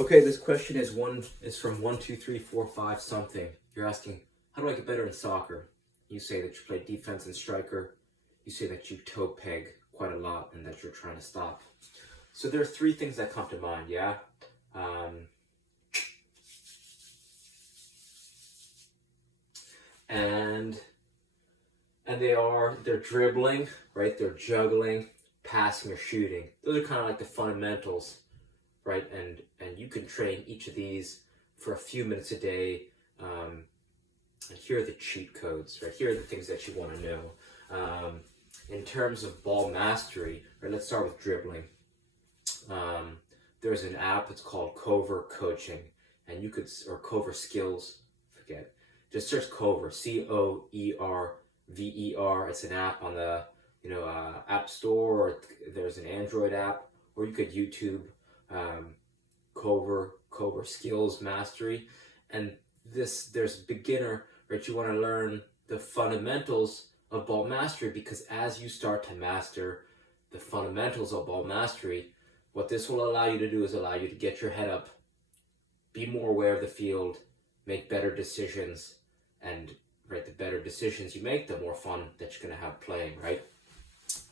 Okay, this question is from 12345 something. You're asking, how do I get better in soccer? You say that you play defense and striker. You say that you toe peg quite a lot and that you're trying to stop. So there are three things that come to mind, yeah? And they're dribbling, right? They're juggling, passing, or shooting. Those are kind of like the fundamentals, right? And you can train each of these for a few minutes a day. And here are the cheat codes, right? Here are the things that you want to know. In terms of ball mastery, right? Let's start with dribbling. There's an app, it's called Cover Coaching, and or Cover Skills, forget. Just search Cover, Coerver. It's an app on the App Store, or there's an Android app, or you could YouTube Cover Skills Mastery. And there's beginner, right? You want to learn the fundamentals of ball mastery, because as you start to master the fundamentals of ball mastery, what this will allow you to do is allow you to get your head up, be more aware of the field, make better decisions, and right, the better decisions you make, the more fun that you're going to have playing, right?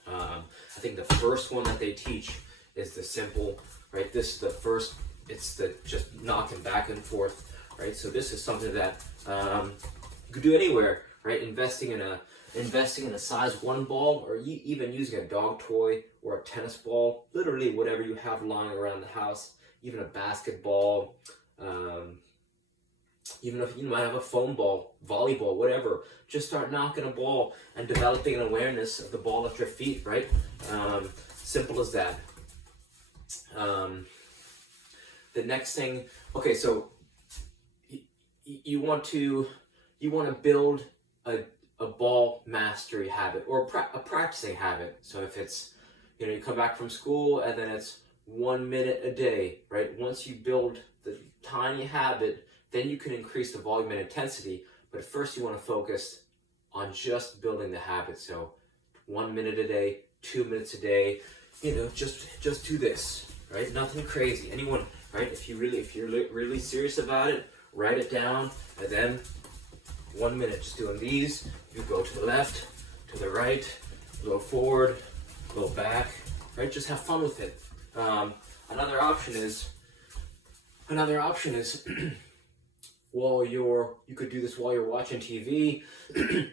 I think the first one that they teach is the simple, right? This is the first, it's the just knocking back and forth, right? So this is something that you could do anywhere, right? Investing in a size 1 ball, or even using a dog toy or a tennis ball, literally whatever you have lying around the house, even a basketball, even if you might have a foam ball, volleyball, whatever. Just start knocking a ball and developing an awareness of the ball at your feet, right? Simple as that. The next thing, okay, so you want to build a ball mastery habit, or a practicing habit. So if it's, you come back from school and then it's 1 minute a day, right? Once you build the tiny habit, then you can increase the volume and intensity. But first you want to focus on just building the habit. So 1 minute a day, 2 minutes a day, just do this, right? Nothing crazy. Anyone, right? If you're really serious about it, write it down, and then 1 minute just doing these. You go to the left, to the right, go forward, go back, right? Just have fun with it. Another option is you could do this while you're watching TV.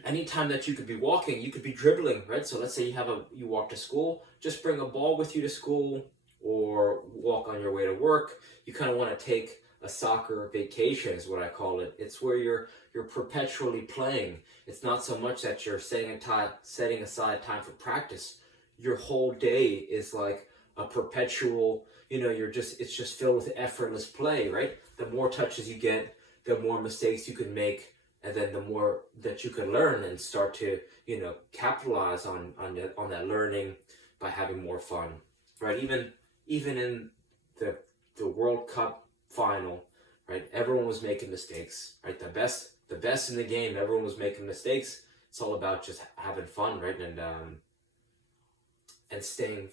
Anytime that you could be walking, you could be dribbling, right? So let's say you walk to school, just bring a ball with you to school, or walk on your way to work. You kind of want to take a soccer vacation, is what I call it. It's where you're perpetually playing. It's not so much that you're setting aside time for practice. Your whole day is like a perpetual, it's just filled with effortless play, right? The more touches you get, the more mistakes you can make, and then the more that you can learn and start to, capitalize on that learning by having more fun, right? Even in the World Cup final, right? Everyone was making mistakes, right? The best in the game, everyone was making mistakes. It's all about just having fun, right? And staying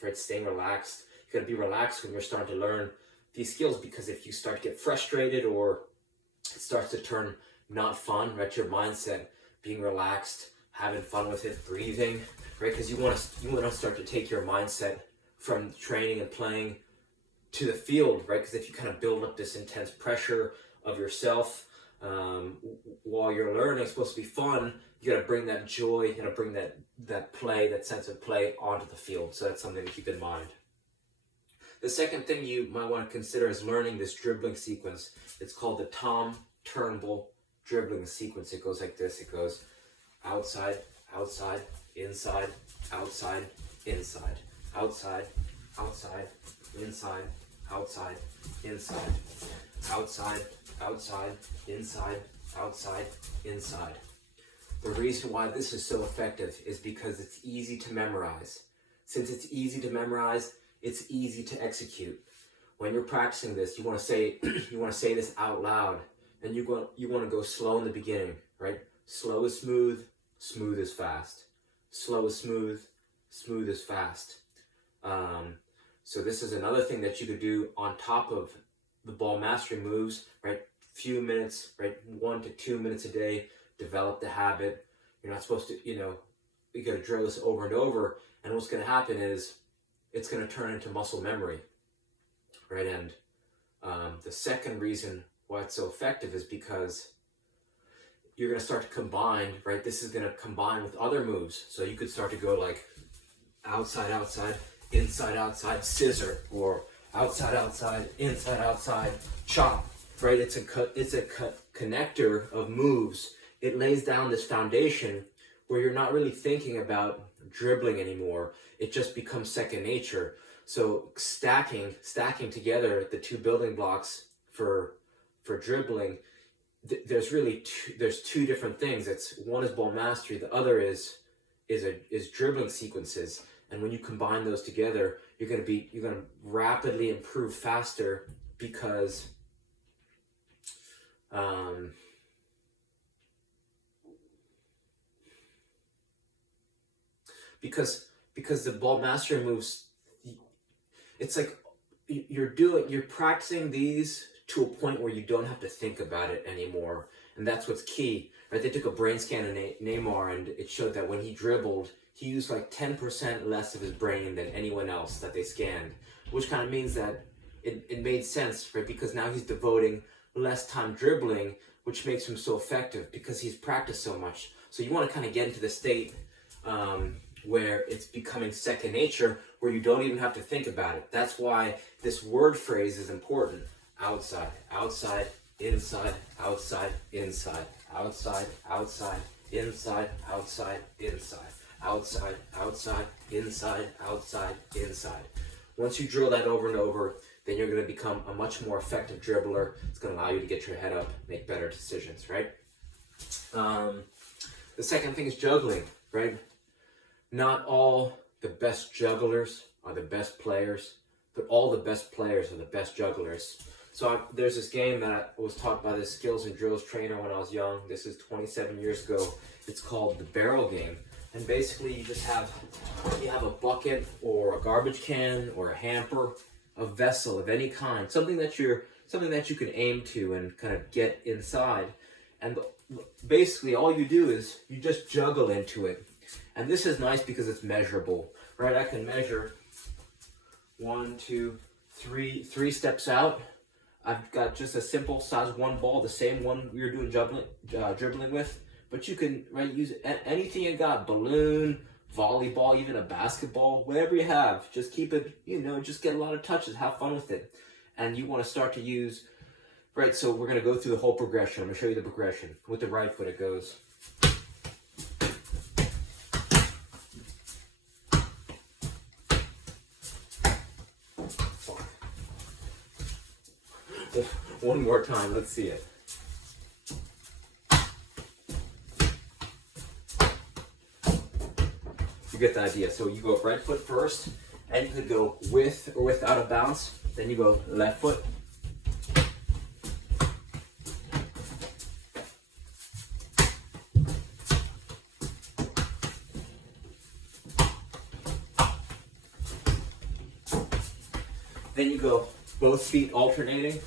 relaxed. You gotta be relaxed when you're starting to learn these skills, because if you start to get frustrated, or it starts to turn not fun, right? Your mindset, being relaxed, having fun with it, breathing, right? Because you want to start to take your mindset from training and playing to the field, right? Because if you kind of build up this intense pressure of yourself while you're learning, it's supposed to be fun. You got to bring that joy, you got to bring that play, that sense of play onto the field. So that's something to keep in mind. The second thing you might want to consider is learning this dribbling sequence. It's called the Tom Turnbull dribbling sequence. It goes like this. It goes outside, outside, inside, outside, inside, outside, outside, inside, outside, inside, outside, outside, inside, outside, inside. The reason why this is so effective is because it's easy to memorize. Since it's easy to memorize, it's easy to execute. When you're practicing this, you want to say this out loud, and you want to go slow in the beginning, right? Slow is smooth, smooth is fast. Slow is smooth, smooth is fast. So this is another thing that you could do on top of the ball mastery moves, right? Few minutes, right? 1 to 2 minutes a day, develop the habit. You're not supposed to, you got to drill this over and over. And what's going to happen is it's going to turn into muscle memory, right? And the second reason why it's so effective is because you're going to start to combine, right? This is going to combine with other moves. So you could start to go like outside, outside, inside, outside, scissor, or outside, outside, inside, outside, chop, right? It's a connector of moves. It lays down this foundation where you're not really thinking about dribbling anymore. It just becomes second nature. So stacking together the two building blocks for dribbling, there's two different things. One is ball mastery, the other is dribbling sequences. And when you combine those together, you're gonna rapidly improve faster because the ball mastery moves, it's like you're practicing these to a point where you don't have to think about it anymore. And that's what's key, right? They took a brain scan of Neymar, and it showed that when he dribbled, he used like 10% less of his brain than anyone else that they scanned, which kind of means that it made sense, right? Because now he's devoting less time dribbling, which makes him so effective because he's practiced so much. So you want to kind of get into the state where it's becoming second nature, where you don't even have to think about it. That's why this word phrase is important. Outside, outside, inside, outside, inside, outside, outside, inside, outside, inside, outside, outside, inside, outside, inside. Once you drill that over and over, then you're going to become a much more effective dribbler. It's going to allow you to get your head up, make better decisions, right? The second thing is juggling, right? Not all the best jugglers are the best players, but all the best players are the best jugglers. So there's this game that was taught by this skills and drills trainer when I was young. This is 27 years ago. It's called the barrel game. And basically you have a bucket or a garbage can or a hamper, a vessel of any kind, something that you can aim to and kind of get inside. And basically all you do is you just juggle into it. And this is nice because it's measurable, right? I can measure 1, 2, 3 steps out. I've got just a simple size 1 ball, the same one we were doing dribbling with. But you can use anything you got, balloon, volleyball, even a basketball, whatever you have. Just keep it, just get a lot of touches, have fun with it. And you want to start to use, right, so we're going to go through the whole progression. I'm going to show you the progression. With the right foot it goes. One more time, let's see it. You get the idea. So you go right foot first, and you could go with or without a bounce. Then you go left foot. Then you go both feet alternating.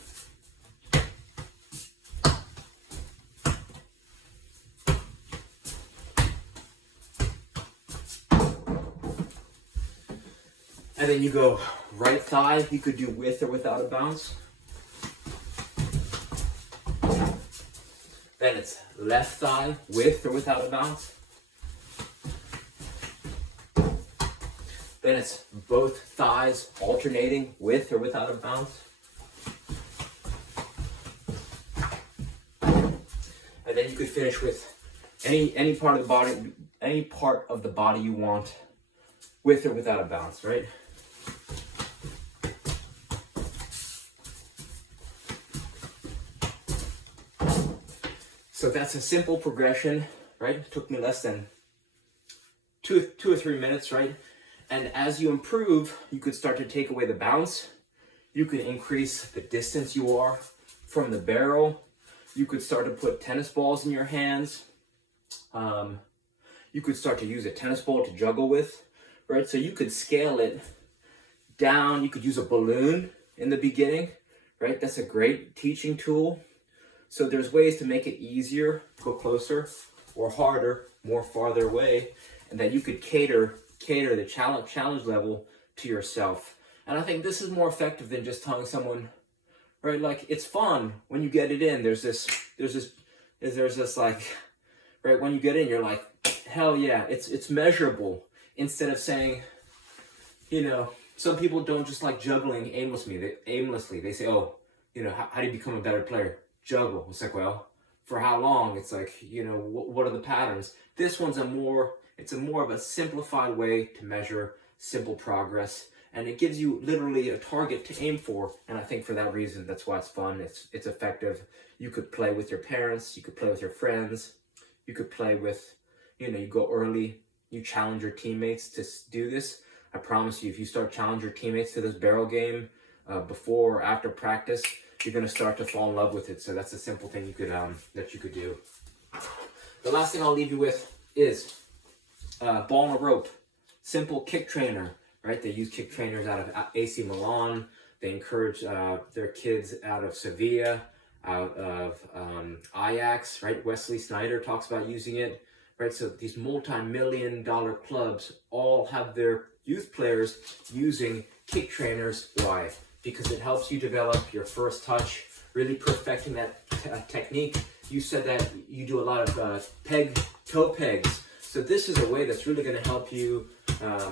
And then you go right thigh. You could do with or without a bounce. Then it's left thigh with or without a bounce. Then it's both thighs alternating with or without a bounce. And then you could finish with any part of the body you want, with or without a bounce, right? So that's a simple progression, right? It took me less than two or 3 minutes, right? And as you improve, you could start to take away the bounce. You could increase the distance you are from the barrel. You could start to put tennis balls in your hands. You could start to use a tennis ball to juggle with, right? So you could scale it down. You could use a balloon in the beginning, right? That's a great teaching tool. So there's ways to make it easier, go closer, or harder, more farther away, and that you could cater the challenge level to yourself. And I think this is more effective than just telling someone, right? Like, it's fun when you get it in. There's this like, right? When you get in, you're like, hell yeah, it's measurable. Instead of saying, you know, some people don't just like juggling aimlessly. They say, oh, you know, how do you become a better player? Juggle. It's like, well, for how long? It's like, you know, what are the patterns? This one's a more of a simplified way to measure simple progress, and it gives you literally a target to aim for. And I think for that reason, that's why it's fun. It's effective. You could play with your parents. You could play with your friends. You could play with, you know, you go early. You challenge your teammates to do this. I promise you, if you start challenge your teammates to this barrel game before or after practice, you're going to start to fall in love with it. So that's a simple thing you could that you could do. The last thing I'll leave you with is ball and a rope. Simple kick trainer, right? They use kick trainers out of AC Milan. They encourage their kids out of Sevilla, out of Ajax, right? Wesley Sneijder talks about using it, right? So these multi-million-dollar clubs all have their youth players using kick trainers. Why? Because it helps you develop your first touch, really perfecting that technique. You said that you do a lot of toe pegs. So this is a way that's really going to help you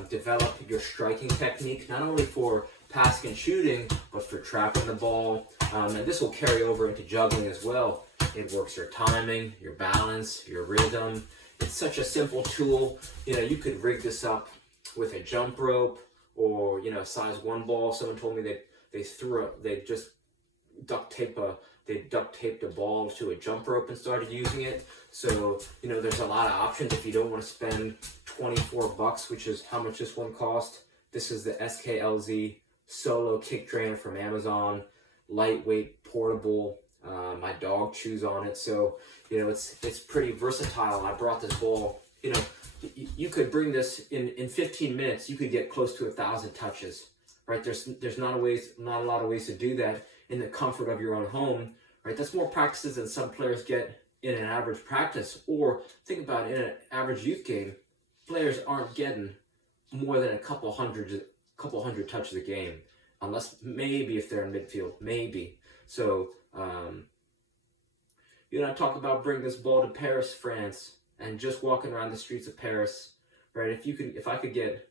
develop your striking technique, not only for passing and shooting, but for trapping the ball. And this will carry over into juggling as well. It works your timing, your balance, your rhythm. It's such a simple tool. You know, you could rig this up with a jump rope or, you know, a size 1 ball. Someone told me that they just duct taped a ball to a jump rope and started using it. So, you know, there's a lot of options if you don't want to spend $24, which is how much this one cost. This is the SKLZ Solo Kick Trainer from Amazon. Lightweight, portable. My dog chews on it. So, you know, it's pretty versatile. I brought this ball, you know, you could bring this in 15 minutes. You could get close to 1,000 touches, right? There's not a lot of ways to do that in the comfort of your own home, right? That's more practices than some players get in an average practice. Or think about it, in an average youth game, players aren't getting more than a couple hundred touches a game, unless maybe if they're in midfield, maybe. So, you know, I talk about bring this ball to Paris, France, and just walking around the streets of Paris, right? If I could get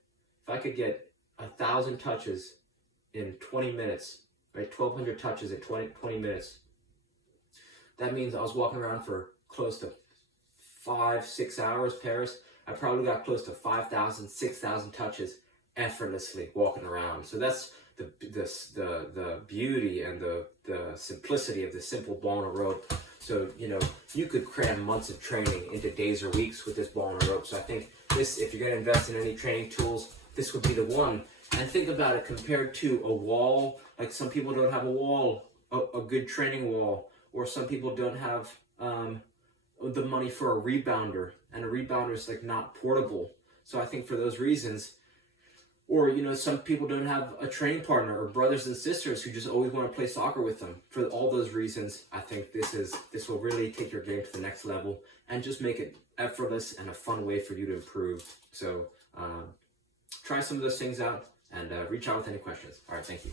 1,000 touches in 20 minutes, right? 1,200 touches in 20 minutes. That means I was walking around for close to 5-6 hours, Paris. I probably got close to 5,000, 6,000 touches effortlessly walking around. So that's the beauty and the simplicity of the simple ball and a rope. So, you know, you could cram months of training into days or weeks with this ball and a rope. So I think this, if you're going to invest in any training tools, this would be the one. And think about it compared to a wall. Like, some people don't have a wall, a good training wall, or some people don't have the money for a rebounder, and a rebounder is like not portable. So I think for those reasons, or, you know, some people don't have a training partner or brothers and sisters who just always want to play soccer with them. For all those reasons, I think this will really take your game to the next level and just make it effortless and a fun way for you to improve. So try some of those things out and reach out with any questions. All right, thank you.